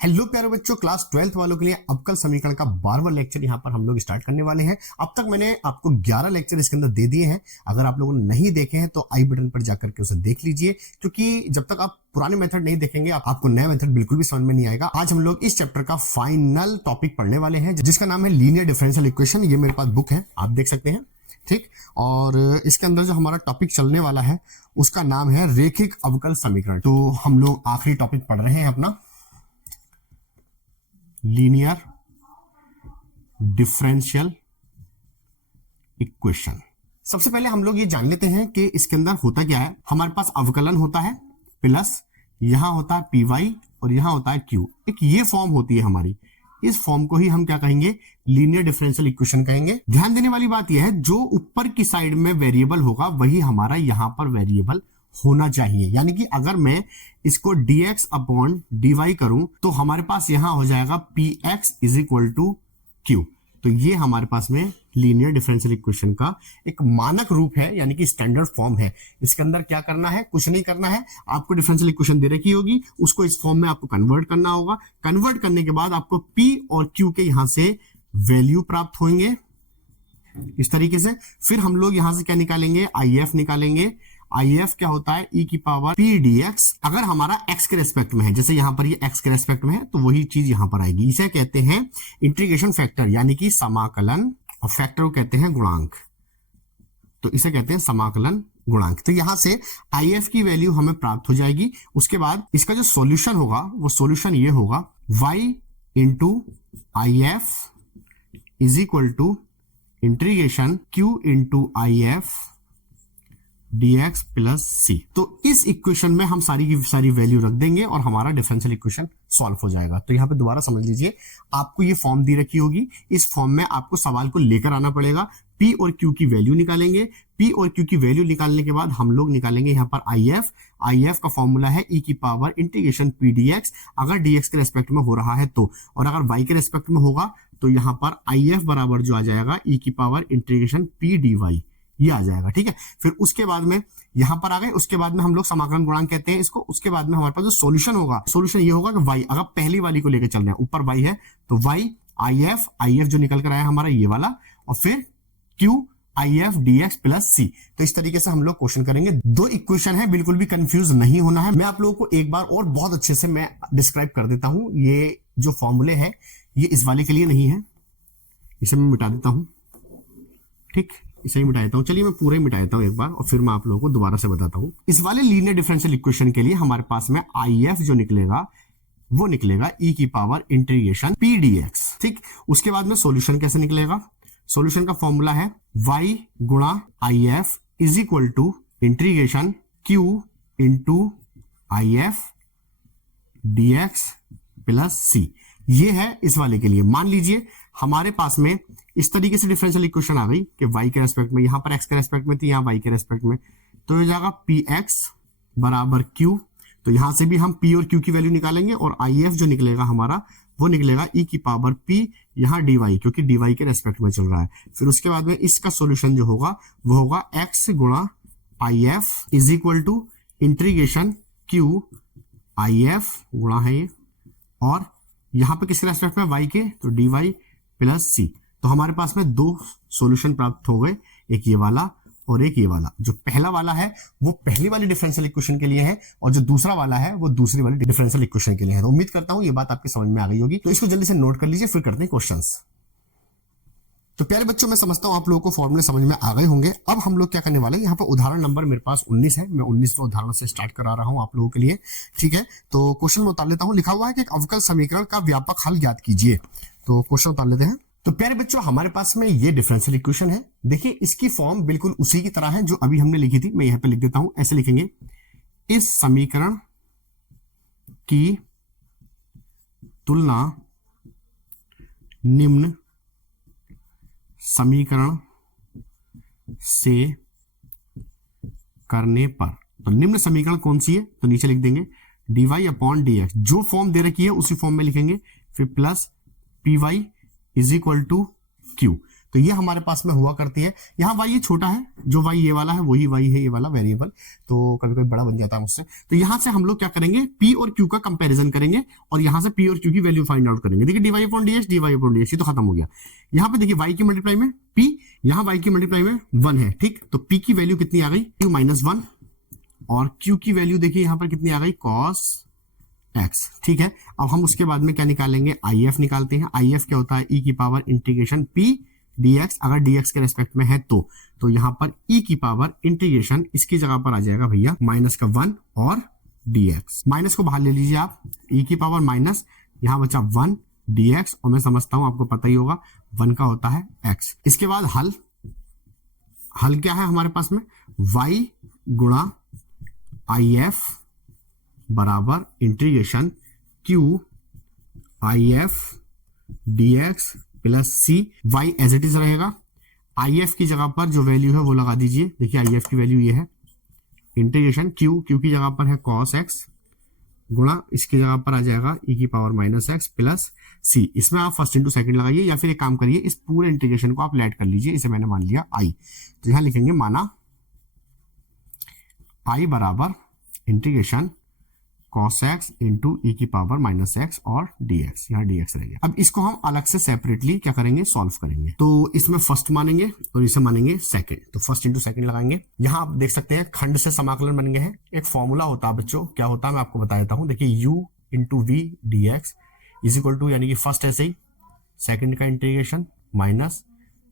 Hello प्यारे बच्चों, class 12th वालों के लिए अवकल समीकरण का 12वां लेक्चर यहाँ पर हम लोग स्टार्ट करने वाले हैं। अब तक मैंने आपको 11 लेक्चर इसके अंदर दे दिए हैं। अगर आप लोगों ने नहीं देखे हैं तो आई बटन पर जाकर के उसे देख लीजिए, क्योंकि जब तक आप पुराने मेथड नहीं देखेंगे आपको नया मेथड बिल्कुल भी समझ में नहीं आएगा। आज हम लोग इस चैप्टर का फाइनल टॉपिक पढ़ने वाले हैं, जिसका नाम है लीनियर डिफरेंशियल इक्वेशन। ये मेरे पास बुक है, आप देख सकते हैं, ठीक। और इसके अंदर जो हमारा टॉपिक चलने वाला है उसका नाम है रेखिक अवकल समीकरण। तो हम लोग आखिरी टॉपिक पढ़ रहे हैं अपना लीनियर डिफरेंशियल इक्वेशन। सबसे पहले हम लोग ये जान लेते हैं कि इसके अंदर होता क्या है। हमारे पास अवकलन होता है प्लस यहां होता है पी वाई और यहां होता है क्यू। एक ये फॉर्म होती है हमारी, इस फॉर्म को ही हम क्या कहेंगे, लीनियर डिफरेंशियल इक्वेशन कहेंगे। ध्यान देने वाली बात यह है, जो ऊपर की साइड में वेरिएबल होगा वही हमारा यहां पर वेरिएबल होना चाहिए। यानी कि अगर मैं इसको dx अपॉन dy करूं तो हमारे पास यहां हो जाएगा px is equal to q। तो ये हमारे पास में लीनियर डिफरेंशियल इक्वेशन का एक मानक रूप है, यानी कि स्टैंडर्ड फॉर्म है। इसके अंदर क्या करना है, कुछ नहीं करना है। आपको डिफरेंशियल इक्वेशन दे रखी होगी, उसको इस फॉर्म में आपको कन्वर्ट करना होगा। कन्वर्ट करने के बाद आपको p और q के यहां से वैल्यू प्राप्त होंगे इस तरीके से। फिर हम लोग यहां से क्या निकालेंगे, if निकालेंगे। IF क्या होता है, e की पावर p dx। अगर हमारा x के रेस्पेक्ट में है, जैसे यहां पर ये x के रेस्पेक्ट में है, तो वही चीज यहां पर आएगी। इसे कहते हैं इंटीग्रेशन फैक्टर, यानी कि समाकलन, और फैक्टर को कहते हैं गुणांक। तो इसे कहते हैं समाकलन गुणांक। तो यहां से IF की वैल्यू हमें प्राप्त हो जाएगी। उसके बाद इसका जो सॉल्यूशन होगा वो सॉल्यूशन ये होगा, y into IF is equal to integration q into IF dx plus c। तो इस इक्वेशन में हम सारी की सारी वैल्यू रख देंगे और हमारा डिफरेंशियल इक्वेशन सॉल्व हो जाएगा। तो यहां पे दोबारा समझ लीजिए, आपको ये फॉर्म दी रखी होगी, इस फॉर्म में आपको सवाल को लेकर आना पड़ेगा। p और q की वैल्यू निकालेंगे। p और q की वैल्यू निकालने के बाद हम लोग निकालेंगे यहां पर IF का फॉर्मूला है e की पावर इंटीग्रेशन p dx, अगर dx के रेस्पेक्ट में हो रहा है तो, और अगर y के रेस्पेक्ट में होगा तो यहां पर IF बराबर जो आ जाएगा e की पावर इंटीग्रेशन p dy, ये आ जाएगा, ठीक है। फिर उसके बाद में यहां पर आ गए, उसके बाद में हम लोग समाकलन गुणांक कहते हैं इसको। उसके बाद में हमारे पास जो सॉल्यूशन होगा, सॉल्यूशन ये होगा कि y, अगर पहली वाली को लेकर चल रहे हैं, ऊपर y है तो y IF जो निकल कर आया हमारा ये वाला, और फिर q IF dx plus c। तो इस तरीके से हम लोग क्वेश्चन करेंगे। दो इक्वेशन है, बिल्कुल भी कंफ्यूज नहीं होना है। मैं आप लोगों को एक बार और बहुत अच्छे से मैं डिस्क्राइब कर देता हूं। ये जो फॉर्मूले है ये इस वाले के लिए नहीं है, इसे मैं मिटा देता हूं, ठीक, इसे ही मिटा देता हूं। चलिए मैं पूरे मिटा देता हूं एक बार, और फिर मैं आप लोगों को दोबारा से बताता हूं। इस वाले लीनियर डिफरेंशियल इक्वेशन के लिए हमारे पास में IF जो निकलेगा वो निकलेगा e की पावर इंटीग्रेशन p dx, ठीक। उसके बाद में सॉल्यूशन कैसे निकलेगा, सॉल्यूशन का फॉर्मूला है y गुणा IF is equal to integration q into IF dx plus c। ये है इस वाले के लिए। मान लीजिए हमारे पास में इस तरीके से डिफरेंशियल इक्वेशन आ गई कि y के रेस्पेक्ट में, यहां पर x के रेस्पेक्ट में थी, यहां y के रेस्पेक्ट में, तो ये जाएगा px बराबर q। तो यहां से भी हम p और q की वैल्यू निकालेंगे, और IF जो निकलेगा हमारा वो निकलेगा e की पावर p यहां dy, क्योंकि dy के रेस्पेक्ट में चल रहा है। फिर उसके बाद में इसका सोल्यूशन जो होगा वो होगा x गुणा IF is equal to integration q IF गुणा है ये, और यहां पे किसके रेस्पेक्ट में, y के, तो dy प्लस c। तो हमारे पास में दो सॉल्यूशन प्राप्त हो गए, एक ये वाला और एक ये वाला। जो पहला वाला है वो पहली वाली डिफरेंशियल इक्वेशन के लिए है, और जो दूसरा वाला है वो दूसरी वाली डिफरेंशियल इक्वेशन के लिए है। तो उम्मीद करता हूं ये बात आपकी समझ में आ गई होगी। तो इसको जल्दी से नोट कर लीजिए, फिर करते हैं क्वेश्चंस। तो प्यारे बच्चों, मैं समझता हूं आप लोगों को फॉर्मूले समझ में आ गए होंगे। अब हम लोग क्या करने वाले हैं, यहाँ पर उदाहरण नंबर मेरे पास 19 है। मैं 19वें उदाहरण से स्टार्ट करा रहा हूं आप लोगों के लिए, ठीक है। तो क्वेश्चन में उतार लेता हूं। लिखा हुआ है कि एक अवकल समीकरण का व्यापक हल ज्ञात कीजिए। तो क्वेश्चन उतार लेते हैं। तो प्यारे बच्चों, हमारे पास में ये डिफरेंशियल इक्वेशन है। देखिए इसकी फॉर्म बिल्कुल उसी की तरह है जो अभी हमने लिखी थी। मैं यहां पे लिख देता हूं, ऐसे लिखेंगे, इस समीकरण की तुलना निम्न समीकरण से करने पर। तो निम्न समीकरण कौन सी है, तो नीचे लिख देंगे dy अपॉन dx, जो फॉर्म दे रखी है उसी फॉर्म में लिखेंगे, फिर plus py is equal to q। तो ये हमारे पास में हुआ करती है। यहाँ y ये छोटा है, जो y ये वाला है वही y है ये वाला वेरिएबल, तो कभी कभी बड़ा बन जाता है मुझसे। तो यहाँ से हम लोग क्या करेंगे, p और q का कंपैरिजन करेंगे और यहाँ से p और q की वैल्यू फाइंड आउट करेंगे। देखिए dy अपॉन dx ये तो खत्म हो गया। यहाँ पे देखिए y की मल्टीप्लाई में p, यहाँ y की मल्टीप्लाई में 1 है, ठीक। तो p की वैल्यू कितनी आ गई, q माइनस 1, और q की वैल्यू देखिए यहाँ पर कितनी आ गई, cos x, ठीक है। अब हम उसके बाद में क्या निकालेंगे, if निकालते हैं। if क्या होता है, e की पावर इंटीग्रेशन p dx, अगर dx के रेस्पेक्ट में है तो यहाँ पर e की पावर इंटीग्रेशन इसकी जगह पर आ जाएगा भैया माइनस का 1 और dx, माइनस को बाहर ले लीजिए आप, e की पावर माइनस, यहाँ बचा 1 dx, और मैं समझता हूं आपको पता ही होगा 1 का होता है x। इसके बाद हल क्या है हमारे पास में, y गुणा if बराबर integration q if dx plus c, y as it is रहेगा। if की जगह पर जो वैल्यू है वो लगा दीजिए, देखिए if की वैल्यू ये है, इंटीग्रेशन q की जगह पर है cos x गुणा इसकी जगह पर आ जाएगा e की power minus x plus c। इसमें आप फर्स्ट इंटू सेकंड लगाइए, या फिर एक काम करिए इस पूरे इंटीग्रेशन को आप लेट कर लीजिए, इसे मैंने मान लिया i। तो यहां लिखेंगे माना i बराबर integration cos x into e की पावर माइनस x और dx, यहाँ dx रहेगा। अब इसको हम अलग से सेपरेटली क्या करेंगे, सॉल्व करेंगे। तो इसमें फर्स्ट मानेंगे और इसे मानेंगे सेकंड, तो फर्स्ट इंटू सेकंड लगाएंगे। यहाँ आप देख सकते हैं खंड से समाकलन बन गए हैं। एक फॉर्मूला होता है बच्चों, क्या होता है मैं आपको बता देता हूँ। देखिए u into v d x is equal to, यानी कि फर्स्ट ऐसे ही सेकंड का integration minus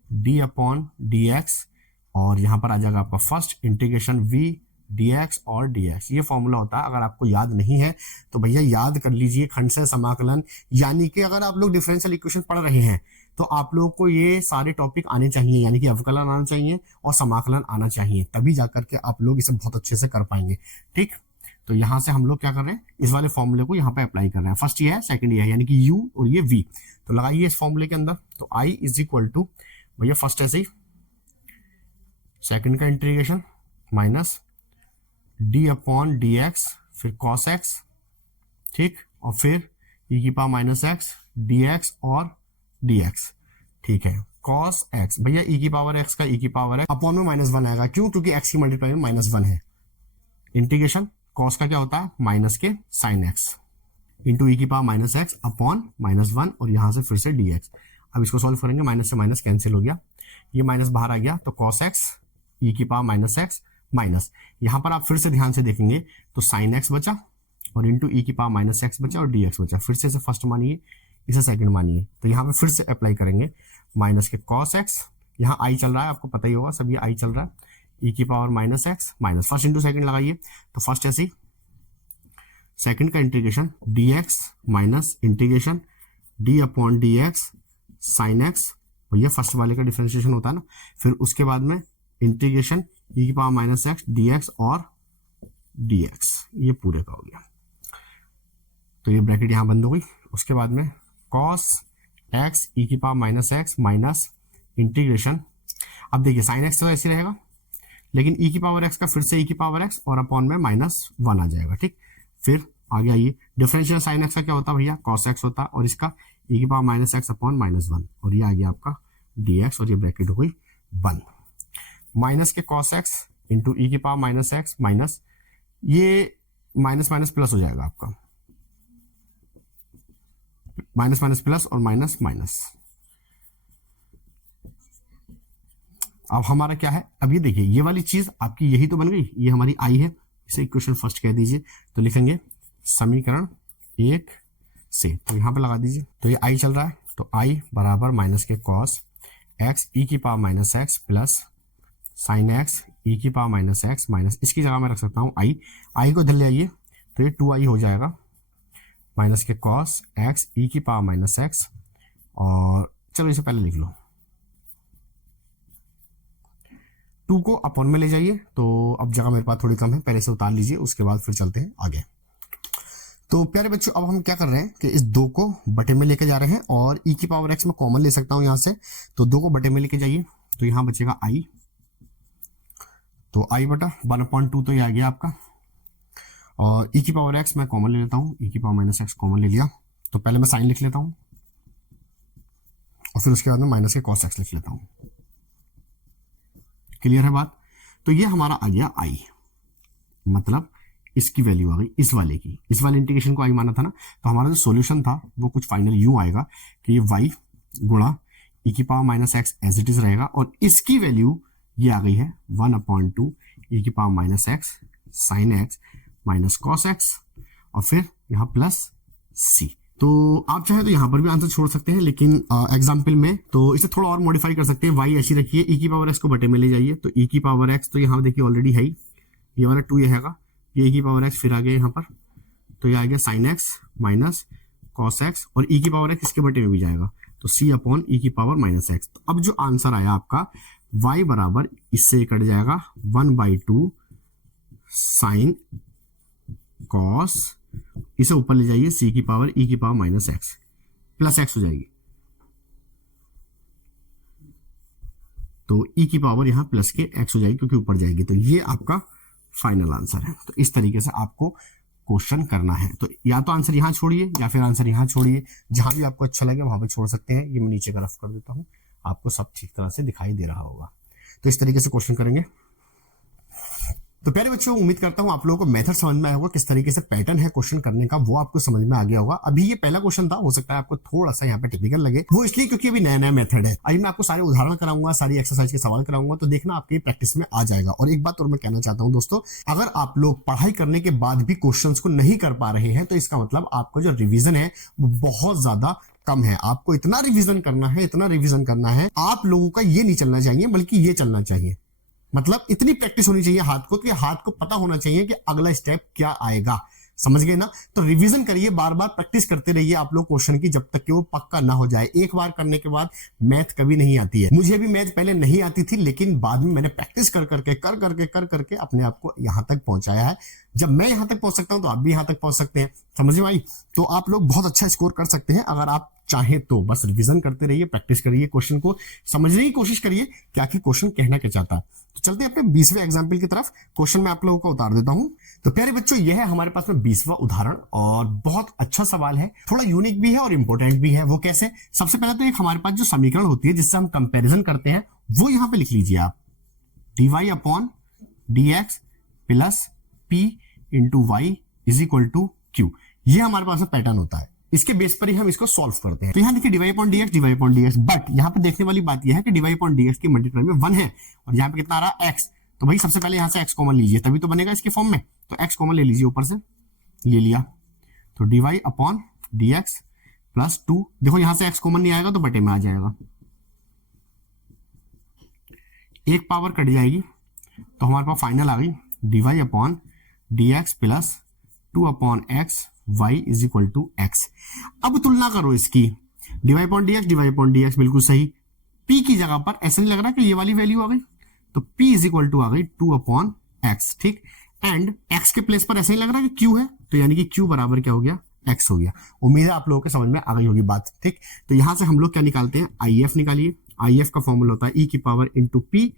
d upon d x, और यहाँ पर आ जाएगा आपका फर्स्ट इंटीग्रेशन v dx और dx। ये फॉर्मूला होता है। अगर आपको याद नहीं है तो भैया याद कर लीजिए, खंड से समाकलन, यानी कि अगर आप लोग डिफरेंशियल इक्वेशन पढ़ रहे हैं तो आप लोगों को ये सारे टॉपिक आने चाहिए, यानी कि अवकलन आना चाहिए और समाकलन आना चाहिए, तभी जाकर के आप लोग इसे बहुत अच्छे से कर पाएंगे, ठीक। तो यहां से हम लोग क्या कर रहे हैं, इस वाले फॉर्मूले को यहाँ पे अप्लाई कर रहे हैं। फर्स्ट ये है, सेकंड ये है, यानी कि u और ये v, तो लगाइए इस फॉर्मूले के अंदर। तो i इज इक्वल टू, भैया फर्स्ट ऐसे ही सेकंड का integration minus d upon d x, फिर cos x, ठीक, और फिर e की पावर माइनस x dx और dx, ठीक है। cos x, भैया e की पावर x का e की पावर x अपॉन में माइनस 1 आएगा, क्यों, क्योंकि x की मल्टीप्लाई में माइनस 1 है। इंटीग्रेशन cos का क्या होता है, माइनस के sin x इंटू e की power minus x upon minus 1, और यहां से फिर से dx। अब इसको सॉल्व करेंगे, माइनस से माइनस कैंसिल हो गया, ये माइनस बाहर आ गया, तो cos x e की पावर माइनस x माइनस, यहां पर आप फिर से ध्यान से देखेंगे तो sin x बचा और इंटू e की पावर माइनस x बचा और dx बचा। फिर से इसे फर्स्ट मानिए, इसे सेकंड मानिए, तो यहाँ पे फिर से अप्लाई करेंगे माइनस के cos x, यहाँ i चल रहा है, आपको पता ही होगा सब, ये i चल रहा है, e की power minus x minus, first into second लगाइए, तो फर्स्ट ऐसे ही सेकंड का integration dx minus integration d upon d x sine x, भैया फर्स्ट वाले का डिफरेंशिएशन होता है ना, फिर उसके बाद में इंटीग्रेशन e की पावर माइनस एक्स dx और dx, ये पूरे का हो गया। तो ये ब्रैकेट यहां बंद हो गई। उसके बाद में cos x e की power minus x minus integration, अब देखिए sin x तो ऐसे रहेगा, लेकिन e की पावर x का फिर से e की पावर x और अपॉन में माइनस 1 आ जाएगा, ठीक। फिर आगे आइए, डिफरेंशियल sin x का क्या होता है भैया, cos x होता है, और इसका e की power minus x upon minus 1, और ये आ गया आपका dx, और ये ब्रैकेट हो गई बंद। माइनस के cos x इंटू ई की पावर माइनस एक्स माइनस, ये माइनस माइनस प्लस हो जाएगा आपका, माइनस माइनस प्लस और माइनस माइनस। अब हमारा क्या है, अब ये देखिए ये वाली चीज आपकी यही तो बन गई, ये हमारी आई है, इसे इक्वेशन फर्स्ट कह दीजिए। तो लिखेंगे समीकरण 1 से, तो यहां पे लगा दीजिए, तो ये आई चल रहा है, तो आई बराबर माइनस के cos x ई की power minus x plus sine x e की पावर माइनस एक्स माइनस, इसकी जगह मैं रख सकता हूँ आई को इधर ले आइए, तो ये 2i हो जाएगा, माइनस के cos x ई की पावर माइनस एक्स, और चलो इसे पहले लिख लो, 2 को अपॉन में ले जाइए, तो अब जगह मेरे पास थोड़ी कम है, पहले से उतार लीजिए, उसके बाद फिर चलते हैं आगे। तो प्यारे बच्चों, अब हम क्या कर रहे हैं कि इस 2 को बटे में लेके जा रहे हैं, और e की पावर x में कॉमन ले सकता हूं यहां से, तो 2 को बटे में लेके जाइए, तो यहां बचेगा i, तो i बटा 1/2, तो ये आ गया आपका, और e की पावर x मैं कॉमन ले लेता हूं, e की पावर माइनस एक्स कॉमन ले लिया, तो पहले मैं साइन लिख लेता हूं, और फिर उसके बाद में माइनस के कॉस एक्स लिख लेता हूं। क्लियर है बात? तो ये हमारा आ गया आई, मतलब इसकी वैल्यू आ गई इस वाले की, इस वाले इंटीग्रेशन को आई माना था ना, तो हमारा जो सॉल्यूशन था वो कुछ फाइनल यूं आएगा कि ये y गुणा e की power minus x as it is रहेगा, और इसकी वैल्यू ये आ गई है 1/2 e की power minus x sine x minus cos x, और फिर यहाँ प्लस c। तो आप चाहे तो यहाँ पर भी आंसर छोड़ सकते हैं, लेकिन एग्जाम्पल में तो इसे थोड़ा और मॉडिफाई कर सकते हैं। y ऐसी रखिए, e की पावर x को बटे में ले जाइए, तो e की पावर x तो यहाँ देखिए ऑलरेडी है ही, ये वाला 2 ये हैगा, ये e की पावर x फिर आ गया यहाँ पर, तो ये आ गया sine x minus cos x, और e की पावर x इसके बटे में भी जाएगा, तो c अपॉन e की पावर माइनस एक्स। तो अब जो आंसर आया आपका y बराबर इससे कट जाएगा 1/2 साइन कॉस, इसे ऊपर ले जाइए c की पावर e की power minus x plus x हो जाएगी, तो e की पावर यहां प्लस के x हो जाएगी क्योंकि ऊपर जाएगी। तो ये आपका फाइनल आंसर है। तो इस तरीके से आपको क्वेश्चन करना है, तो या तो आंसर यहां छोड़िए या फिर आंसर यहां छोड़िए, जहां भी आपको अच्छा लगे वहां पर छोड़ सकते हैं। ये मैं नीचे का रफ कर देता हूं, आपको सब ठीक तरह से दिखाई दे रहा होगा। तो इस तरीके से क्वेश्चन करेंगे। तो प्यारे बच्चों, उम्मीद करता हूं आप लोगों को मेथड समझ में आया होगा, किस तरीके से पैटर्न है क्वेश्चन करने का वो आपको समझ में आ गया होगा। अभी ये पहला क्वेश्चन था, हो सकता है आपको थोड़ा सा यहाँ पे टिपिकल लगे, वो इसलिए क्योंकि अभी नया नया मेथड है। अभी मैं आपको सारे उदाहरण कराऊंगा, सारी एक्सरसाइज के सवाल कराऊंगा, तो देखना आपके प्रैक्टिस में आ जाएगा। और एक बात और मैं कहना चाहता हूं दोस्तों, अगर आप लोग पढ़ाई करने के बाद भी क्वेश्चंस को नहीं कर पा रहे हैं, तो इसका मतलब आपका जो रिविजन है वो बहुत ज्यादा कम है। आपको इतना रिविजन करना है, इतना रिविजन करना है, आप लोगों का ये नहीं चलना चाहिए बल्कि ये चलना चाहिए। मतलब इतनी प्रैक्टिस होनी चाहिए हाथ को, कि हाथ को पता होना चाहिए कि अगला स्टेप क्या आएगा। समझ गए ना? तो रिवीजन करिए, बार बार प्रैक्टिस करते रहिए आप लोग क्वेश्चन की, जब तक कि वो पक्का ना हो जाए। एक बार करने के बाद मैथ कभी नहीं आती है। मुझे भी मैथ पहले नहीं आती थी, लेकिन बाद में मैंने प्रैक्टिस कर करके अपने आप को यहां तक पहुंचाया है। जब मैं यहां तक पहुंच सकता हूं तो आप भी यहां तक पहुंच सकते हैं। समझ में आई? तो आप लोग बहुत अच्छा स्कोर कर सकते हैं अगर आप चाहे तो। बस रिवीजन करते रहिए, प्रैक्टिस करिए, क्वेश्चन को समझने की कोशिश करिए कि आखिर क्वेश्चन कहना क्या चाहता है। तो चलते हैं अपने 20वें एग्जाम्पल की तरफ। क्वेश्चन मैं आप लोगों को उतार देता हूं। तो प्यारे बच्चों, यह है हमारे पास में 20वां उदाहरण, और बहुत अच्छा सवाल है, थोड़ा यूनिक भी है और इंपॉर्टेंट भी है। वो कैसे? सबसे पहले तो एक हमारे पास जो समीकरण होती है जिससे हम कंपैरिजन करते हैं, वो यहां पे लिख लीजिए आप, dy upon dx plus p into y is equal to q. ये हमारे पास में पैटर्न होता है, इसके बेस पर ही हम इसको सॉल्व करते हैं। तो यहाँ देखिए dy अपॉन dx, बट यहाँ पे देखने वाली बात यह है कि dy अपॉन dx की मल्टीप्लाई में 1 है, और यहाँ पे कितना आ रहा है x। तो भाई सबसे पहले यहाँ से x कॉमन लीजिए, तभी तो बनेगा इसके फॉर्म में। तो x कॉमन ले लीजिए, ऊपर से ले लिया, तो dy अपॉन dx प्लस 2। देखो यहाँ से x कॉमन नहीं आएगा तो बटे में आ जाएगा, एक पावर कट जाएगी, तो हमारे पास फाइनल आ गई dy upon dx plus 2 upon x y is equal to x। अब तुलना करो इसकी, dy अपॉन dx बिल्कुल सही। p की जगह पर ऐसा नहीं लग रहा कि ये वाली वैल्यू आ गई, तो p इज इक्वल टू आ गई 2 अपॉन x, ठीक। एंड x के प्लेस पर ऐसा नहीं लग रहा कि q है, तो यानी कि q बराबर क्या हो गया, x हो गया। उम्मीद है आप लोगों के समझ में आ गई होगी बात, ठीक। तो यहां से हम लोग क्या निकालते हैं, IF निकालिए। IF का फॉर्मूला होता है e की पावर इंटू p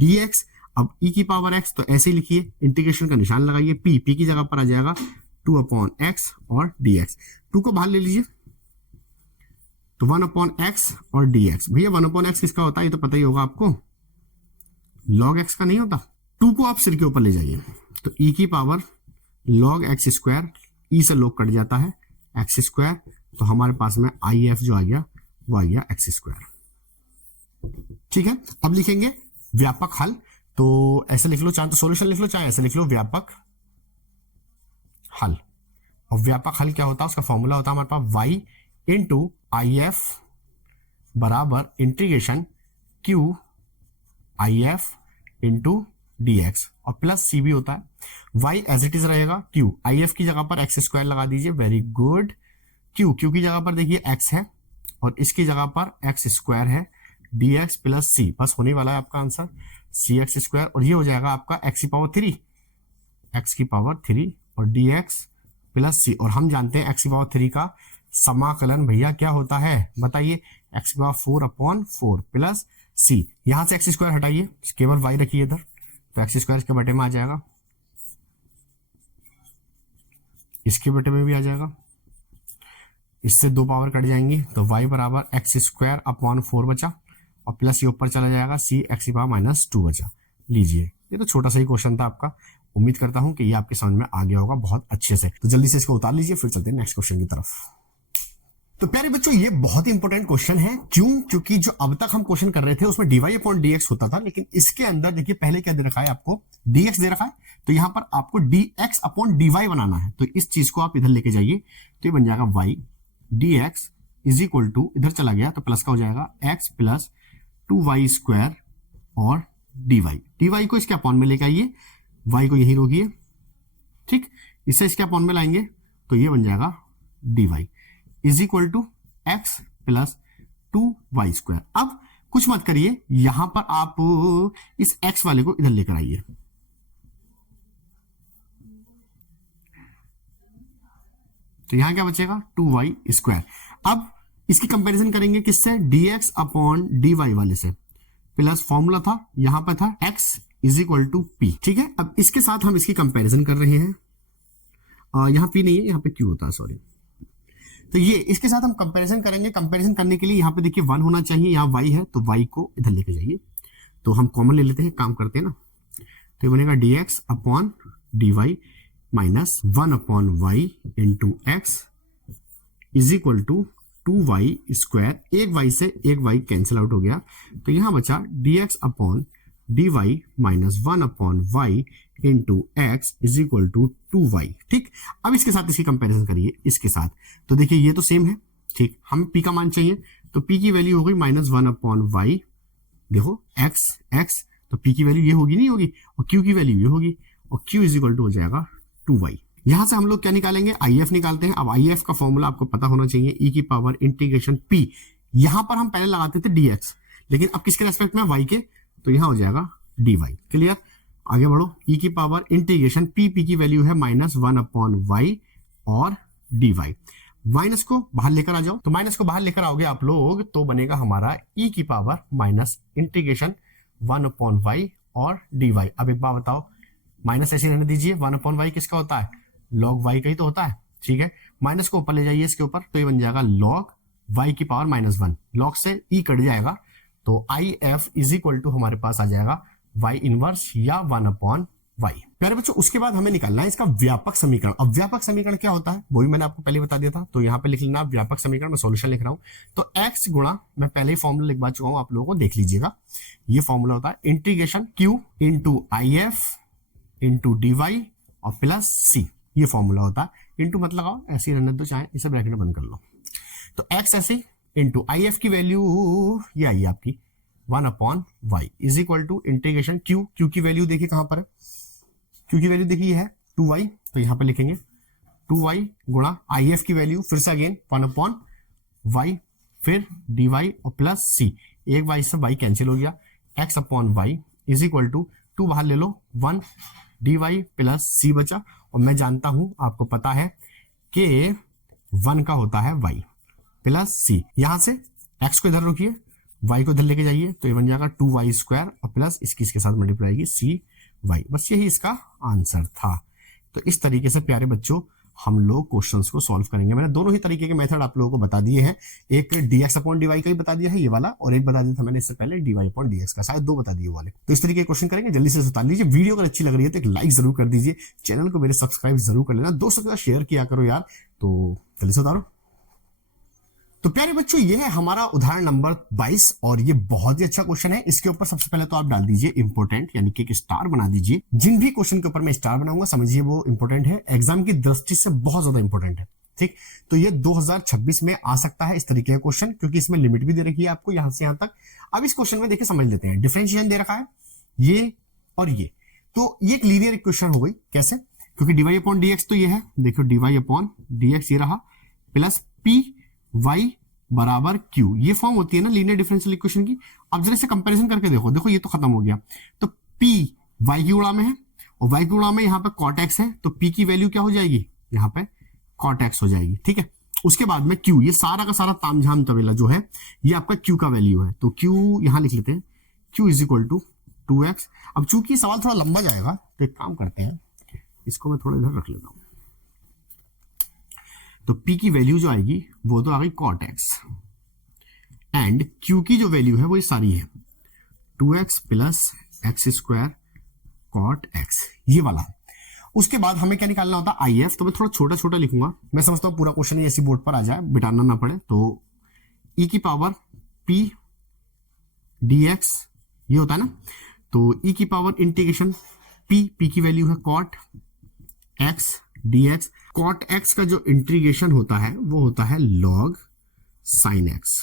dx। अब e की पावर x तो ऐसे ही लिखिए, इंटीग्रेशन का निशान लगाइए, p की जगह पर आ जाएगा 2 अपॉन x और dx। 2 को बाहर ले लीजिए, तो 1 अपॉन x और dx। भैया 1 अपॉन x किसका होता है, ये तो पता ही होगा आपको, log x का नहीं होता। 2 को आप सिर के ऊपर ले जाइए, तो e की power log x square, e से log कट जाता है x स्क्वायर, तो हमारे पास में IF जो आ गया वो आ गया x स्क्वायर, ठीक है। अब लिखेंगे व्यापक हल, तो ऐसे लिख लो, चाहे तो सॉल्यूशन लिख लो, चाहे ऐसे लिख लो, व्यापक हल। और व्यापक हल क्या होता है, उसका फॉर्मूला होता है हमारे पास y इंटू IF बराबर integration q IF into dx, और प्लस c भी होता है। y एज इट इज रहेगा, q IF की जगह पर x स्क्वायर लगा दीजिए, वेरी गुड। q की जगह पर देखिए x है, और इसकी जगह पर x स्क्वायर है, dx प्लस c, बस होने वाला है आपका आंसर cx स्क्वायर, और ये हो जाएगा आपका x की पावर 3, x की पावर 3 और dx प्लस c। और हम जानते हैं x की पावर 3 का समाकलन भैया क्या होता है, बताइए, x की पावर 4 अपॉन 4 प्लस c। यहां से x स्क्वायर हटाइए, केवल y रखिए इधर, तो x स्क्वायर इसके बटे में आ जाएगा, इसके बटे में भी आ जाएगा, इससे 2 पावर कट जाएंगी तो y बराबर एक्स स्क्वायर अपॉन 4 बचा और प्लस ये ऊपर चला जाएगा c x की पावर -2 बचा। लीजिए, ये तो छोटा सा ही क्वेश्चन था आपका। उम्मीद करता हूं कि ये आपके समझ में आ गया होगा बहुत अच्छे से। तो जल्दी से इसको उतार लीजिए, फिर चलते हैं नेक्स्ट क्वेश्चन की तरफ। तो प्यारे बच्चों, ये बहुत ही इंपॉर्टेंट क्वेश्चन है। क्यों? क्योंकि जो अब तक हम क्वेश्चन कर रहे थे उसमें dy अपॉन dx होता था, लेकिन इसके अंदर देखिए पहले क्या दे रखा है, आपको dx दे रखा है, तो यहां पर आपको dx अपॉन dy बनाना है। तो इस चीज को आप इधर लेके जाइए, तो ये बन जाएगा y dx is equal to, इधर चला गया तो प्लस का हो जाएगा x प्लस 2y स्क्वायर और dy को इसके अपॉन में लेके आइए, y को यही रोकिए, ठीक, इससे इसके अपॉन में लाएंगे तो ये बन जाएगा dy is equal to x plus 2y square. अब कुछ मत करिए, यहां पर आप इस x वाले को इधर लेकर आइए, तो यहां क्या बचेगा 2y स्क्वायर। अब इसकी कंपैरिजन करेंगे किससे, dx अपॉन dy वाले से, प्लस फॉर्मूला था यहां पर था x is equal to p, ठीक है। अब इसके साथ हम इसकी कंपैरिजन कर रहे हैं, यहां p नहीं है, यहां पे q होता है, सॉरी। तो ये इसके साथ हम कंपैरिजन करेंगे। कंपैरिजन करने के लिए यहाँ पे देखिए 1 होना चाहिए, यहाँ y है तो y को इधर लेके जाइए, तो हम कॉमन ले लेते हैं, काम करते हैं ना। तो ये बनेगा dx upon dy minus 1 upon y into x is equal to 2y square. एक y से एक y कैंसिल आउट हो गया, तो यहां बचा dx upon dy minus 1 upon y into x is equal to 2y, ठीक। अब इसके साथ इसकी कंपैरिजन करिए इसके साथ, तो देखिए ये तो सेम है, ठीक। हमें p का मान चाहिए, तो p की वैल्यू हो गई -1 अपॉन y, देखो x तो p की वैल्यू ये होगी, नहीं होगी, और q की वैल्यू ये होगी, और q इज इक्वल टू हो जाएगा 2y। यहां से हम लोग क्या निकालेंगे, IF निकालते हैं। अब IF का फॉर्मूला आपको पता होना चाहिए, e की पावर इंटीग्रेशन p, यहां पर हम पहले लगाते थे dx, लेकिन अब किसके रेस्पेक्ट में, y के, तो यहां हो जाएगा dy। क्लियर, आगे बढ़ो, e की पावर इंटीग्रेशन p की वैल्यू है -1 अपॉन y और dy। माइनस को बाहर लेकर आ जाओ, तो माइनस को बाहर लेकर आओगे आप लोग तो बनेगा हमारा e की power minus integration 1 upon y और dy। अब एक बार बताओ, माइनस ऐसे रहने दीजिए, 1 अपॉन y किसका होता है, log y का ही तो होता है, ठीक है। माइनस को ऊपर ले जाइए इसके ऊपर, तो ये बन जाएगा log y की पावर -1, log से e कट जाएगा, तो IF इज इक्वल टू हमारे पास आ जाएगा y इनवर्स या 1 अपॉन y। प्यारे बच्चों, उसके बाद हमें निकालना है इसका व्यापक समीकरण। अब व्यापक समीकरण क्या होता है वो भी मैंने आपको पहले बता दिया था, तो यहाँ पे लिख लेना व्यापक समीकरण, में सॉल्यूशन लिख रहा हूं, तो x गुणा, मैं पहले ही फॉर्मूला लिखवा चुका हूं, आप लोगों को देख लीजिएगा। ये फॉर्मूला होता है integration q into IF into dy और प्लस c, ये फॉर्मूला होता है। इंटू मत लगाओ, ऐसे ही रहने दो, चाहे इसे ब्रैकेट बंद कर लो। तो x ऐसे इंटू IF की वैल्यू ये आई आपकी 1 upon y is equal to integration q की वैल्यू देखिए कहां पर है, q की वैल्यू देखिए है 2y, तो यहां पे लिखेंगे 2y गुणा IF की वैल्यू फिर से अगेन 1 अपॉन y, फिर dy और प्लस c, एक y से y कैंसिल हो गया, x upon y is equal to 2 बाहर ले लो, 1 dy प्लस c बचा, और मैं जानता हूं, आपको पता है कि 1 का होता है y प्लस c। यहां से x को इधर रोकिए, y को इधर लेके जाइए, तो ये बन जाएगा 2y स्क्वायर और प्लस इसकी इसके साथ मल्टीप्लाई होगी cy। बस यही इसका आंसर था। तो इस तरीके से प्यारे बच्चों हम लोग क्वेश्चंस को सॉल्व करेंगे। मैंने दोनों ही तरीके के मेथड आप लोगों को बता दिए हैं, एक dx अपॉन dy का ही बता दिया है ये वाला, और एक बता दिया था मैंने इससे पहले dy अपॉन dx का, शायद 2 बता दिए वाले। तो इस तरीके के क्वेश्चन करेंगे, जल्दी से उतार लीजिए। वीडियो अगर अच्छी लग रही है तो एक लाइक जरूर कर दीजिए, चैनल को मेरे सब्सक्राइब जरूर कर लेना, दोस्तों के साथ शेयर किया करो यार। तो जल्दी से उतारो। तो प्यारे बच्चों, ये है हमारा उदाहरण नंबर 22, और ये बहुत ही अच्छा क्वेश्चन है। इसके ऊपर सबसे पहले तो आप डाल दीजिए इंपोर्टेंट, यानी कि एक स्टार बना दीजिए। जिन भी क्वेश्चन के ऊपर मैं स्टार बनाऊंगा समझिए वो इंपोर्टेंट है, एग्जाम की दृष्टि से बहुत ज्यादा इंपोर्टेंट है, ठीक। तो ये 2026 में आ सकता है इस तरीके का क्वेश्चन, क्योंकि इसमें लिमिट भी दे रखी है आपको यहां से यहां तक। अब इस क्वेश्चन में देखिए समझ लेते हैं, डिफरेंशिएशन दे रखा है ये और ये, तो ये एक लीनियर इक्वेशन हो गई। कैसे? क्योंकि dy अपॉन dx तो ये है, देखो dy अपॉन dx ये रहा, प्लस p y बराबर q, ये फॉर्म होती है ना लीनियर डिफरेंशियल इक्वेशन की। अब जरा से कंपैरिजन करके देखो, देखो ये तो खत्म हो गया, तो p y की गुणा में है और y की गुणा में यहाँ पे cot x है, तो p की वैल्यू क्या हो जाएगी, यहाँ पे cot x हो जाएगी, ठीक है। उसके बाद में q, ये सारा का सारा तामझाम तबेला जो है ये आपका q का वैल्यू है, तो q यहां लिख लेते हैं, q is equal to 2x। अब चूंकि सवाल थोड़ा लंबा जाएगा तो एक काम करते हैं, इसको मैं थोड़ा इधर रख लेता हूं। तो p की वैल्यू जो आएगी वो तो आ गई cot x, एंड q की जो वैल्यू है वो ये सारी है 2x plus x square cot x, ये वाला। उसके बाद हमें क्या निकालना होता है IF, तो मैं थोड़ा छोटा छोटा लिखूंगा, मैं समझता हूँ पूरा क्वेश्चन ऐसी बोर्ड पर आ जाए, बिटाना ना पड़े। तो e की पावर p dx ये होता है ना, तो e की पावर इंटीग्रेशन p की वैल्यू है cot x dx। cot x का जो इंटीग्रेशन होता है वो होता है log sin x,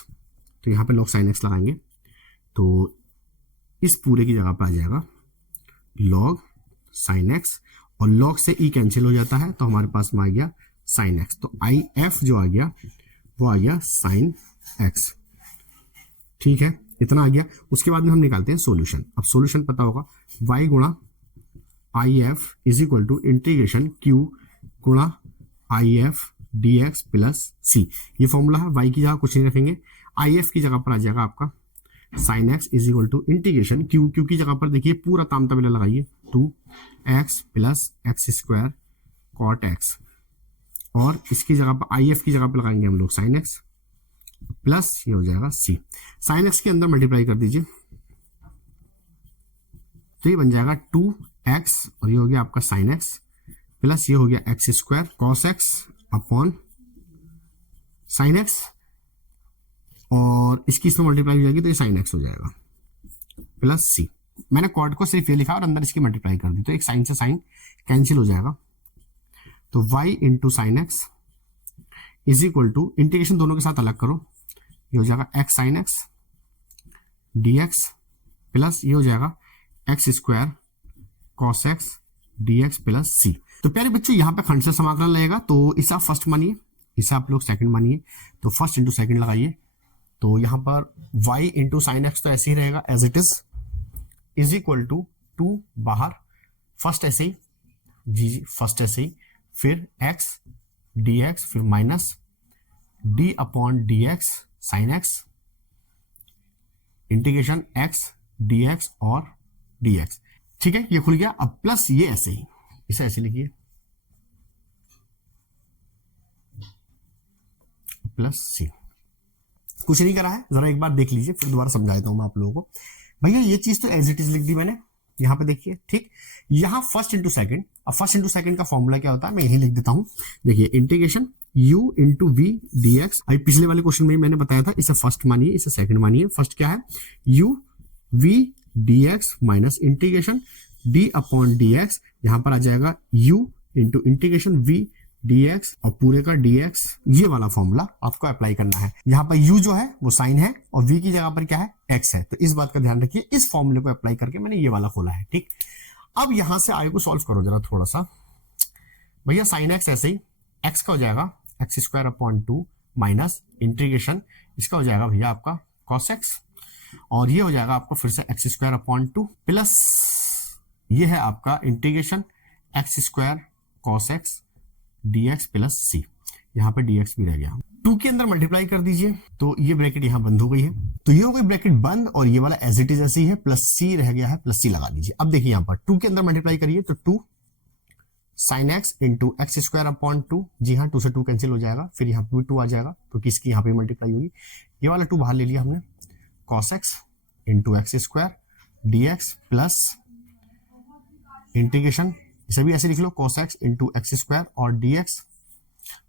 तो यहां पे log sin x लगाएंगे तो इस पूरे की जगह पर आ जाएगा log sin x, और log से e कैंसिल हो जाता है तो हमारे पास में आ गया sin x, तो IF जो आ गया वो आ गया sin x। ठीक है, इतना आ गया। उसके बाद में हम निकालते हैं सॉल्यूशन। अब सॉल्यूशन पता होगा y गुणा IF is equal to integration q गुणा IF dx प्लस c, ये फॉर्मूला है। y की जगह कुछ नहीं रखेंगे, IF की जगह पर आ जाएगा आपका sin x is equal to integration q की जगह पर देखिए पूरा ताम तबेला लगाइए 2x plus x square cot x, और इसकी जगह पर IF की जगह पर लगाएंगे हम लोग sin x प्लस ये हो जाएगा c। sin x के अंदर मल्टीप्लाई कर दीजिए तो ये बन जाएगा 2x और ये हो गया आपका sin x प्लस ये हो गया x square cos x upon sin x, और इसकी इसमें मल्टीप्लाई हो जाएगी तो ये sin x हो जाएगा प्लस c। मैंने cot को सिर्फ ये लिखा और अंदर इसकी मल्टीप्लाई कर दी, तो एक साइन से साइन कैंसिल हो जाएगा, तो y into sine x is equal to integration दोनों के साथ अलग करो, ये हो जाएगा x sin x dx plus ये हो जाएगा x square cos x dx plus c। तो प्यारे बच्चों यहाँ पे खंड से समाकलन लगेगा, तो इसे आप फर्स्ट मानिए, इसे आप लोग सेकंड मानिए, तो फर्स्ट इंटू सेकंड लगाइए, तो यहाँ पर y इंटू साइन एक्स तो ऐसे ही रहेगा as it is equal to 2 बाहर, फर्स्ट ऐसे ही जी फर्स्ट ऐसे ही, फिर x dx, फिर minus d upon dx sine x integration x dx और dx। ठीक है, ये खुल गया। अब प्लस ये ऐसे ही, इसे ऐसे लिखिए प्लस c, कुछ नहीं करा है, जरा एक बार देख लीजिए फिर दोबारा समझा देता हूं मैं आप लोगों को। भैया ये चीज तो एज इट इज लिख दी मैंने, यहां पे देखिए। ठीक, यहां फर्स्ट इंटू सेकंड, अब फर्स्ट इंटू सेकंड का फॉर्मूला क्या होता है मैं यही लिख देता हूं, देखिए integration u into v d x. अभी पिछले वाले क्वेश्चन में मैंने बताया था, इसे फर्स्ट मानिए इसे सेकंड मानिए। फर्स्ट क्या है u v dx minus integration d upon dx, यहां पर आ जाएगा u into integration v dx और पूरे का dx, ये वाला फॉर्मूला आपको अप्लाई करना है। यहाँ पर u जो है वो साइन है और v की जगह पर क्या है x है, तो इस बात का ध्यान रखिए। इस फॉर्मूले को अप्लाई करके मैंने ये वाला खोला है। ठीक, अब यहां से आगे को सॉल्व करो जरा थोड़ा सा। भैया साइन x ऐसे ही, x का हो जाएगा x square upon 2 minus integration, इसका हो जाएगा भैया आपका cos x, और ये हो जाएगा आपको फिर से एक्स स्क्वायर अपॉन 2 प्लस ये है आपका integration x square cos x dx plus c, यहाँ पे dx भी रह गया। 2 के अंदर मल्टीप्लाई कर दीजिए तो ये ब्रैकेट यहाँ बंद हो गई है, तो ये हो गई ब्रैकेट बंद, और ये वाला एज इट इज ऐसे ही है, प्लस c रह गया है, प्लस c लगा दीजिए। अब देखिए यहाँ पर 2 के अंदर मल्टीप्लाई करिए तो 2 sine x into x square upon 2, जी हाँ 2 से 2 कैंसिल हो जाएगा, फिर यहाँ पे 2 आ जाएगा क्योंकि इसकी यहाँ पे मल्टीप्लाई होगी, ये वाला 2 बाहर ले लिया हमने, cos x into x square dx plus integration, इसे भी ऐसे लिख लो cos x into x square और dx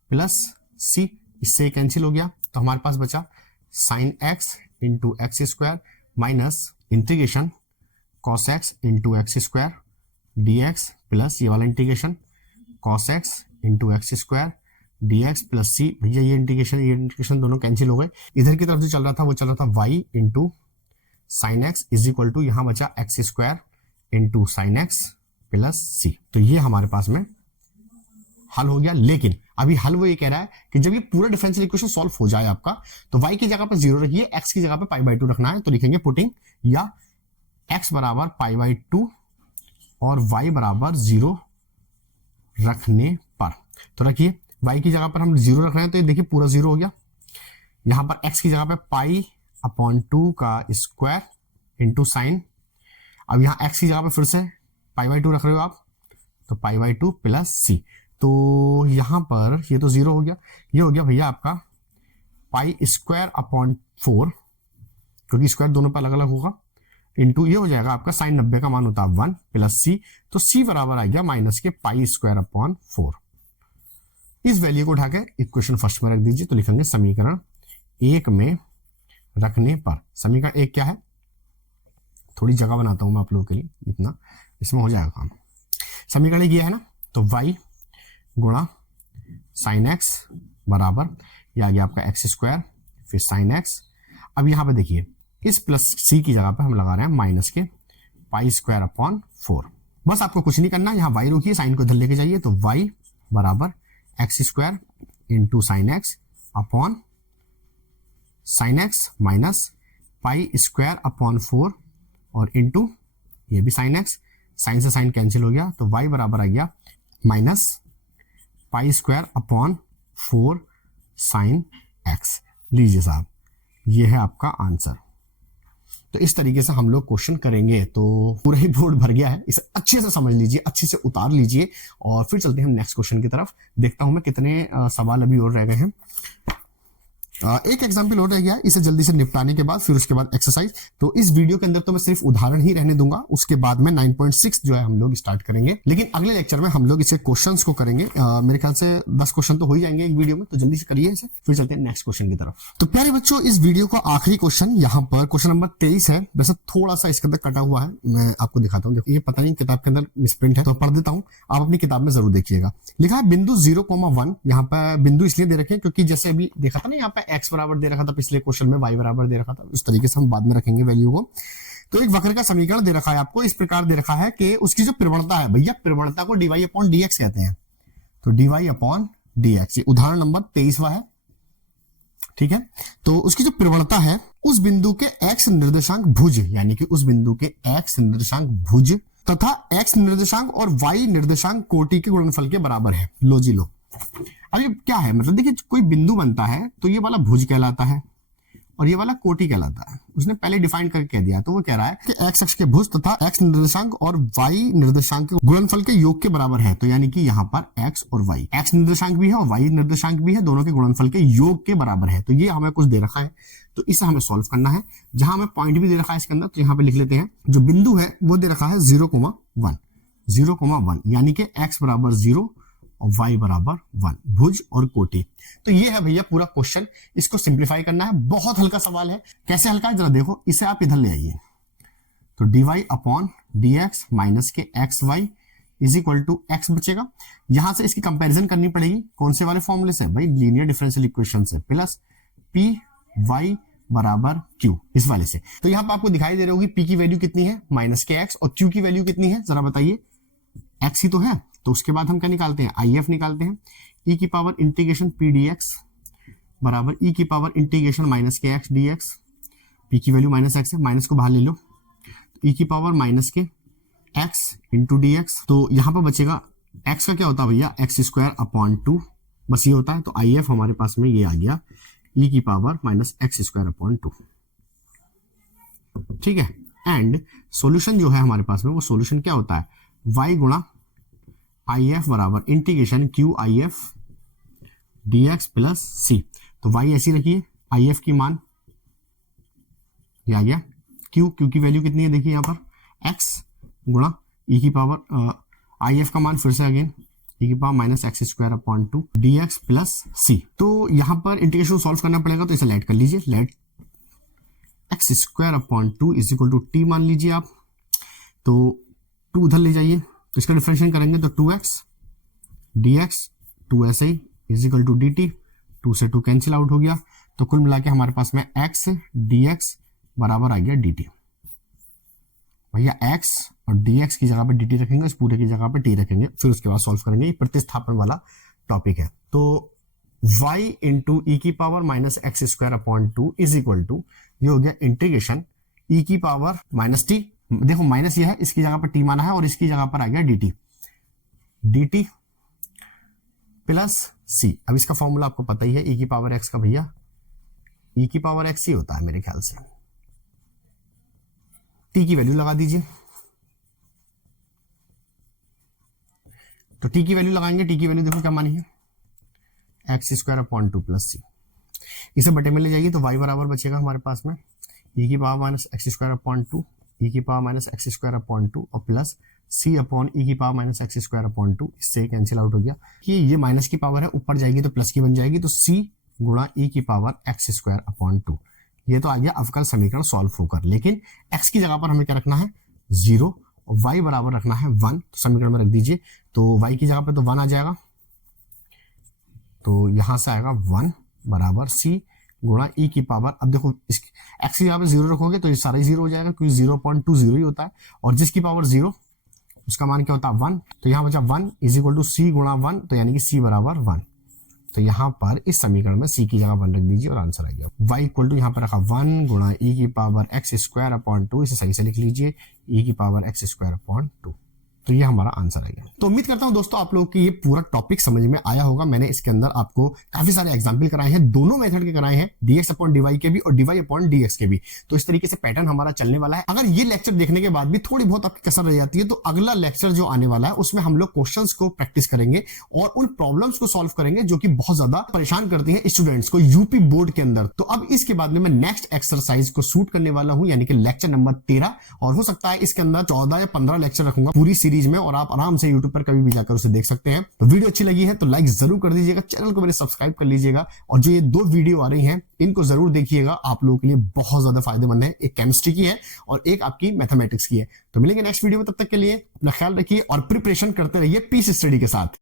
प्लस c, इससे कैंसिल हो गया तो हमारे पास बचा sine x into x square minus integration cos x into x square dx plus ये वाला integration cos x into x square dx plus c। भैया ये इंटीग्रेशन दोनों कैंसिल हो गए, इधर की तरफ जो चल रहा था वो चल रहा था y into sine x is equal to यहाँ बचा x square into sine x plus c, तो ये हमारे पास में हल हो गया। लेकिन अभी हल वो ये कह रहा है कि जब ये पूरा डिफरेंशियल इक्वेशन सॉल्व हो जाए आपका, तो y की जगह पर 0 रखिए, x की जगह पर π/2 रखना है, तो लिखेंगे पुटिंग या x बराबर π/2 और y बराबर 0 रखने पर, तो रखिए y की जगह पर हम 0 रख रहे हैं तो ये देखिए पूरा 0 हो गया। यहां पर x की जगह पे π/2 का स्क्वायर इंटू साइन, अब यहाँ x की जगह पे फिर से π/2 रख रहे हो आप, तो π/2 प्लस c, तो यहां पर ये तो 0 हो गया, ये हो गया भैया आपका पाई स्क्वायर अपॉन 4, क्योंकि स्क्वायर दोनों पर अलग अलग होगा, इंटू ये हो जाएगा आपका साइन 90 का मान होता है 1 प्लस सी, तो सी बराबर आ गया माइनस के पाई स्क्वायर अपॉन 4। इस वैल्यू को उठा के इक्वेशन फर्स्ट में रख दीजिए, तो लिखेंगे समीकरण 1 में रखने पर, समीकरण 1 क्या है, थोड़ी जगह बनाता हूं मैं आप लोगों के लिए, इतना इसमें हो जाएगा काम। समीकरण 1 ये है ना, तो y गुणा साइन एक्स बराबर, ये आ गया आपका एक्स स्क्वायर फिर साइन एक्स। अब यहां पे देखिए इस प्लस सी की जगह पे हम लगा रहे हैं माइनस के पाई स्क्वायर अपॉन 4। बस आपको कुछ नहीं करना, यहाँ y रोकिए, साइन को इधर लेके जाइए, तो y बराबर x square into sine x upon sine x minus pi square upon 4 और इंटू ये भी साइन एक्स, साइन से साइन कैंसिल हो गया, तो y बराबर आ गया minus pi square upon 4 sine x. लीजिए साहब, ये है आपका आंसर। तो इस तरीके से हम लोग क्वेश्चन करेंगे। तो पूरा ही बोर्ड भर गया है, इसे अच्छे से समझ लीजिए, अच्छे से उतार लीजिए, और फिर चलते हैं हम नेक्स्ट क्वेश्चन की तरफ। देखता हूं मैं कितने सवाल अभी और रह गए हैं। एक एग्जाम्पल और रह गया, इसे जल्दी से निपटाने के बाद फिर उसके बाद एक्सरसाइज। तो इस वीडियो के अंदर तो मैं सिर्फ उदाहरण ही रहने दूंगा, उसके बाद में 9.6 जो है हम लोग स्टार्ट करेंगे, लेकिन अगले लेक्चर में हम लोग इसे क्वेश्चंस को करेंगे। मेरे ख्याल से 10 क्वेश्चन तो हो ही जाएंगे एक वीडियो में, तो जल्दी से करिए इसे, फिर चलते हैं नेक्स्ट क्वेश्चन की तरफ। तो प्यारे बच्चों, इस वीडियो का आखिरी क्वेश्चन यहाँ पर क्वेश्चन नंबर 23 है। वैसे थोड़ा सा इसके अंदर कटा हुआ है, मैं आपको दिखाता हूँ। ये पता नहीं किताब के अंदर मिसप्रिंट है, तो पढ़ देता हूँ, आप अपनी किताब में जरूर देखिएगा। लिखा है बिंदु 0,1, यहाँ पर बिंदु इसलिए दे रखे हैं क्योंकि जैसे अभी देखा था ना, यहाँ पे x बराबर दे रखा था, पिछले क्वेश्चन में y बराबर दे रखा था, उस तरीके से हम बाद में रखेंगे वैल्यू को। तो एक वक्र का समीकरण दे रखा है आपको, इस प्रकार दे रखा है कि उसकी जो प्रवणता है, भैया प्रवणता को dy अपॉन dx कहते हैं, तो dy अपॉन dx, ये उदाहरण नंबर 23वां है, ठीक है। तो उसकी जो प्रवणता है उस बिंदु के x निर्देशांक भुज, यानी कि उस बिंदु के x निर्देशांक भुज तथा x निर्देशांक और y निर्देशांक कोटि के गुणनफल के बराबर है। लो जी लो, अब ये क्या है, मतलब देखिए कोई बिंदु बनता है तो ये वाला भुज कहलाता है और ये वाला कोटि कहलाता है। उसने पहले डिफाइन करके कह दिया, तो वो कह रहा है कि x अक्ष के भुज तथा x निर्देशांक और y निर्देशांक के गुणनफल के योग के बराबर है। तो यानी कि यहाँ पर x और y, x निर्देशांक भी है और y निर्देशांक भी है, दोनों के गुणनफल के योग के बराबर है। तो ये हमें कुछ दे रखा है, तो इसे हमें सॉल्व करना है। जहां हमें पॉइंट भी दे रखा है इसके अंदर, तो यहाँ पे लिख लेते हैं। जो बिंदु है वो दे रखा है 0,1, यानी कि x बराबर 0 और y बराबर 1, भुज और कोटि। तो ये है भैया पूरा क्वेश्चन, इसको सिंप्लीफाई करना है। बहुत हल्का सवाल है, कैसे हल्का है जरा देखो, इसे आप इधर ले आइए, तो dy अपॉन dx माइनस के xy is equal to x बचेगा। यहां से इसकी कंपैरिजन करनी पड़ेगी, कौन से वाले फॉर्मूले से भाई, लीनियर डिफरेंशियल इक्वेशन से, प्लस p y बराबर q, इस वाले से। तो यहां पर आपको दिखाई दे रही होगी p की वैल्यू कितनी है, माइनस के x, और q की वैल्यू कितनी है जरा बताइए, x ही तो है। तो उसके बाद हम क्या निकालते हैं, IF निकालते हैं, e की पावर इंटीग्रेशन p dx बराबर e की पावर इंटीग्रेशन माइनस के x dx, p की वैल्यू माइनस x है, माइनस को बाहर ले लो, तो e की पावर माइनस के x इंटू dx। तो यहां पर बचेगा x का क्या होता है भैया, एक्स स्क्वायर अपॉन 2, बस ये होता है। तो IF हमारे पास में ये आ गया e की power minus x square upon 2, ठीक है। एंड सॉल्यूशन जो है हमारे पास में, वो सॉल्यूशन क्या होता है, y गुणा IF बराबर integration q IF dx plus c। तो y ऐसी रखिए, IF की मान ये आ गया, q की वैल्यू कितनी है देखिए यहाँ पर, x गुणा e की पावर IF का मान फिर से अगेन e की power minus x square upon 2 dx plus c। तो यहाँ पर इंटीग्रेशन सॉल्व करना पड़ेगा, तो इसे लेट कर लीजिए, let x square upon 2 is equal to t मान लीजिए आप, तो 2 उधर ले जाइए, तो इसका डिफरेंशिएट करेंगे तो 2x dx 2 ऐसे ही इज इक्वल टू dt, 2 से 2 कैंसिल आउट हो गया। तो कुल मिला के हमारे पास में x dx बराबर आ गया dt। भैया x और dx की जगह पे dt रखेंगे, इस पूरे की जगह पे t रखेंगे, फिर उसके बाद सॉल्व करेंगे। ये प्रतिस्थापन वाला टॉपिक है। तो y इंटू ई की power minus x square upon 2 is equal to, ये हो गया इंटीग्रेशन e की पावर माइनस t, देखो माइनस ये है, इसकी जगह पर t माना है, और इसकी जगह पर आ गया dt प्लस c। अब इसका फॉर्मूला आपको पता ही है, e की पावर x का, भैया e की पावर x ही होता है मेरे ख्याल से। t की वैल्यू लगा दीजिए, तो टी की वैल्यू लगाएंगे, टी की वैल्यू देखो क्या मानी है, x² + 2 + c। इसे बटे में ले जाइए तो y बराबर बचेगा हमारे पास में e⁻² - x²/2, e⁻² x²/2 और प्लस c/e⁻² x²/2। इससे कैंसिल आउट हो गया कि ये माइनस की पावर है, ऊपर जाएगी तो प्लस की बन जाएगी, तो c × e⁻x²/2। ये तो आ गया अवकल समीकरण सॉल्व होकर। लेकिन x की जगह पर हमें क्या रखना है, 0, और y बराबर रखना है 1। तो समीकरण में रख दीजिए, तो y की जगह पे तो 1 आ जाएगा, तो यहां से आएगा 1 बराबर c × e⁻। अब देखो इस x की जगह पे 0 रखोगे तो ये सारा ही 0 हो जाएगा, क्योंकि 0.20 ही होता है, और जिसकी पावर 0 उसका मान क्या होता है 1। तो यहाँ बचा 1 = c × 1, तो यानी कि c बराबर 1। तो यहाँ पर इस समीकरण में c की जगह 1 रख दीजिए और आंसर आ गया। y = यहाँ पर रखा 1 × e⁻x²/2। इसे सही से लिख लीजिए, e⁻x²/2। तो ये हमारा आंसर आ गया। तो उम्मीद करता हूं दोस्तों आप लोगों को ये पूरा टॉपिक समझ में आया होगा। मैंने इसके अंदर आपको काफी सारे एग्जांपल कराए हैं, दोनों मेथड के कराए हैं, dx/dy के भी और dy/dx के भी। तो इस तरीके से पैटर्न हमारा चलने वाला है। अगर ये लेक्चर देखने के बाद भी थोड़ी बहुत आपकी कसर रह जाती है, तो अगला लेक्चर जो आने वाला है उसमें हम लोग क्वेश्चंस को प्रैक्टिस करेंगे और उन प्रॉब्लम्स को सॉल्व करेंगे जो कि बहुत ज्यादा परेशान करती हैं स्टूडेंट्स को यूपी बोर्ड के अंदर। तो अब इसके बाद में मैं नेक्स्ट एक्सरसाइज को शूट करने वाला हूं, यानी कि लेक्चर नंबर 13, और हो सकता है इसके अंदर 14 या 15 लेक्चर रखूंगा पूरी सीरीज में, और आप आराम से YouTube पर कभी भी जाकर उसे देख सकते हैं। तो वीडियो अच्छी लगी है तो लाइक जरूर कर दीजिएगा, चैनल को मेरे सब्सक्राइब कर लीजिएगा, और जो ये 2 वीडियो आ रही हैं इनको जरूर देखिएगा, आप लोगों के लिए बहुत ज्यादा फायदेमंद है। एक केमिस्ट्री की है और एक आपकी मैथमेटिक्स की है। तो मिलेंगे नेक्स्ट वीडियो में, तब तक के लिए अपना ख्याल रखिए और प्रिपरेशन करते रहिए पीस स्टडी के साथ।